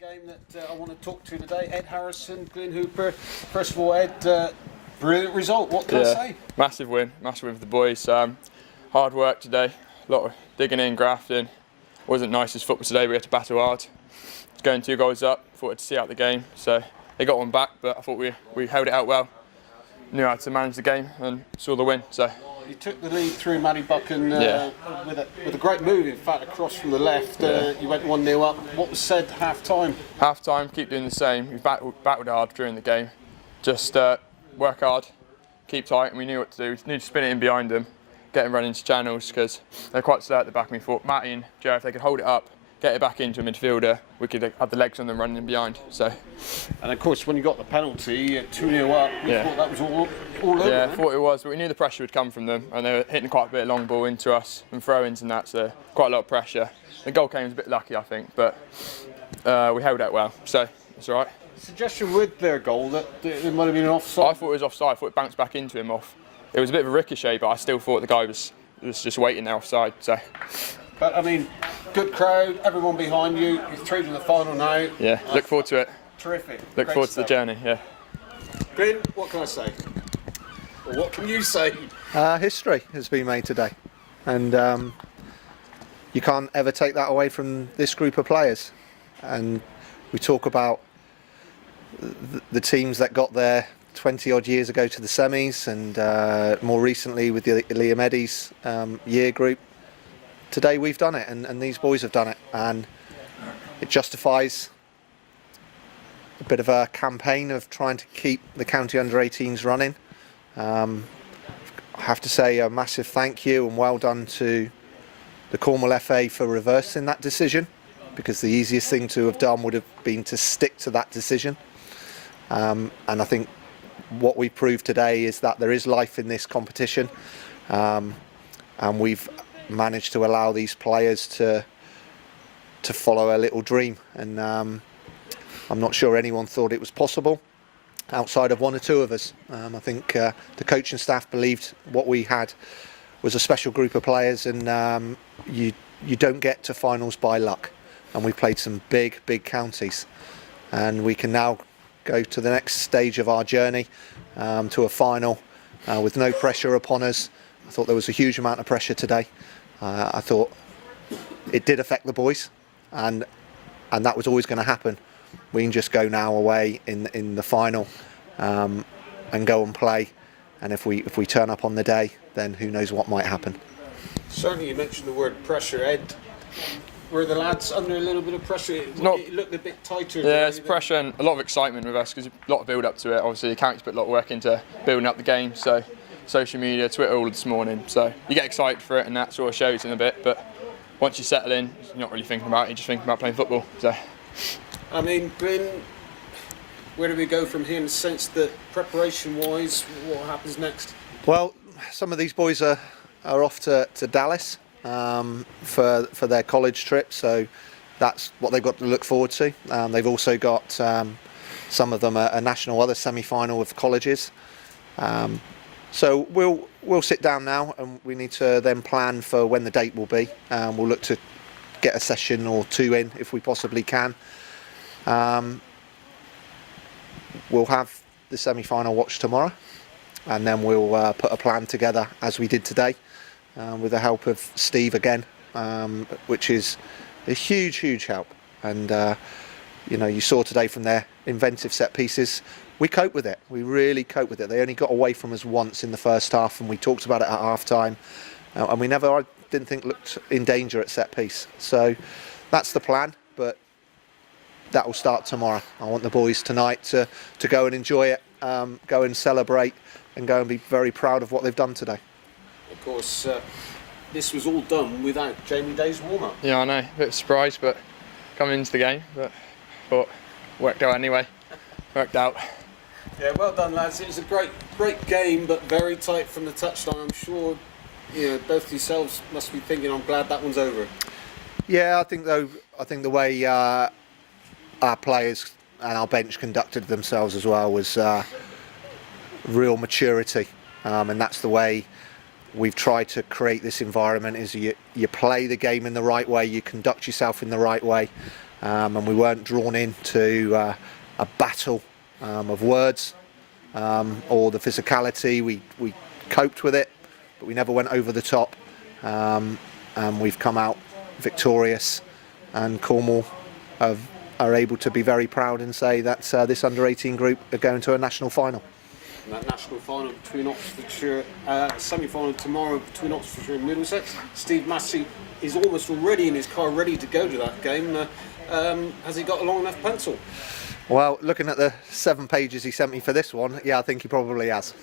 the game that I want to talk to today. Ed Harrison, Glynn Hooper. First of all, Ed, brilliant result. What can I say? Massive win for the boys. Hard work today, a lot of digging in, grafting. Wasn't nice as football today, we had to battle hard. Going 2 goals up, thought we'd see out the game. So they got one back, but I thought we held it out well. Knew how to manage the game and saw the win. So you took the lead through Matty Buchan with a great move, in fact, across from the left. You went 1-0 up. What was said half-time? Half-time, keep doing the same. We battled hard during the game. Just work hard, keep tight, and we knew what to do. We knew to spin it in behind them, get them running into channels, because they're quite slow at the back. And we thought Matty and Joe, if they could hold it up, get it back into a midfielder, we could have the legs on them running in behind. So, and of course, when you got the penalty, 2-0 up, we thought that was all over. Yeah, I thought it was, but we knew the pressure would come from them, and they were hitting quite a bit of long ball into us and throw-ins and that, so quite a lot of pressure. The goal came a bit lucky, I think, but we held out well, so it's all right. Suggestion with their goal that it might have been an offside. I thought it was offside. I thought it bounced back into him off. It was a bit of a ricochet, but I still thought the guy was just waiting there offside. So. But I mean, good crowd, everyone behind you. You're through to the final now. Yeah, look forward to it. Terrific. Look forward to the journey. Yeah. Glynn, what can I say? Or what can you say? History has been made today, and you can't ever take that away from this group of players. And we talk about the teams that got there 20 odd years ago to the semis, and more recently with the Liam Eddy's year group. Today we've done it, and these boys have done it, and it justifies a bit of a campaign of trying to keep the county under-18s running. I have to say a massive thank you and well done to the Cornwall FA for reversing that decision, because the easiest thing to have done would have been to stick to that decision. And I think what we've proved today is that there is life in this competition, and we've managed to allow these players to follow a little dream, and I'm not sure anyone thought it was possible outside of 1 or 2 of us. I think the coaching staff believed what we had was a special group of players, and you don't get to finals by luck, and we played some big counties, and we can now go to the next stage of our journey, to a final with no pressure upon us. I thought there was a huge amount of pressure today. I thought it did affect the boys, and that was always going to happen. We can just go now away in the final and go and play, and if we turn up on the day, then who knows what might happen. Certainly, you mentioned the word pressure, Ed. Were the lads under a little bit of pressure? It looked a bit tighter. Yeah, it's pressure and a lot of excitement with us, because a lot of build up to it. Obviously, the county's put a lot of work into building up the game, so social media, Twitter all this morning. So you get excited for it, and that sort of shows in a bit. But once you settle in, you're not really thinking about it. You're just thinking about playing football. So, I mean, Glynn, where do we go from here in the sense that preparation-wise, what happens next? Well, some of these boys are off to Dallas for their college trip, so that's what they've got to look forward to. They've also got some of them a national other semi-final with colleges. So we'll sit down now, and we need to then plan for when the date will be. We'll look to get a session or 2 in if we possibly can. We'll have the semi-final watch tomorrow, and then we'll put a plan together as we did today, with the help of Steve again, which is a huge help. And you know, you saw today from their inventive set pieces, we cope with it. We really cope with it. They only got away from us once in the first half, and we talked about it at half time, and we never, I didn't think, looked in danger at set piece. So that's the plan, but that will start tomorrow. I want the boys tonight to go and enjoy it, go and celebrate, and go and be very proud of what they've done today. Of course, this was all done without Jamie Day's warm-up. yeah, I know, a bit surprised, but coming into the game, but thought worked out anyway. Worked out. Yeah, well done, lads. It was a great game, but very tight from the touchline. I'm sure, you know, both yourselves must be thinking, I'm glad that one's over. Yeah, I think the way our players and our bench conducted themselves as well was real maturity, and that's the way we've tried to create this environment. Is you play the game in the right way, you conduct yourself in the right way, and we weren't drawn into a battle of words or the physicality. We coped with it, but we never went over the top, and we've come out victorious, and Cornwall are able to be very proud and say that this under-18 group are going to a national final. And that national final between Oxfordshire, semi-final tomorrow between Oxfordshire and Middlesex. Steve Massey is almost already in his car ready to go to that game. Has he got a long enough pencil? Well, looking at the 7 pages he sent me for this one, yeah, I think he probably has.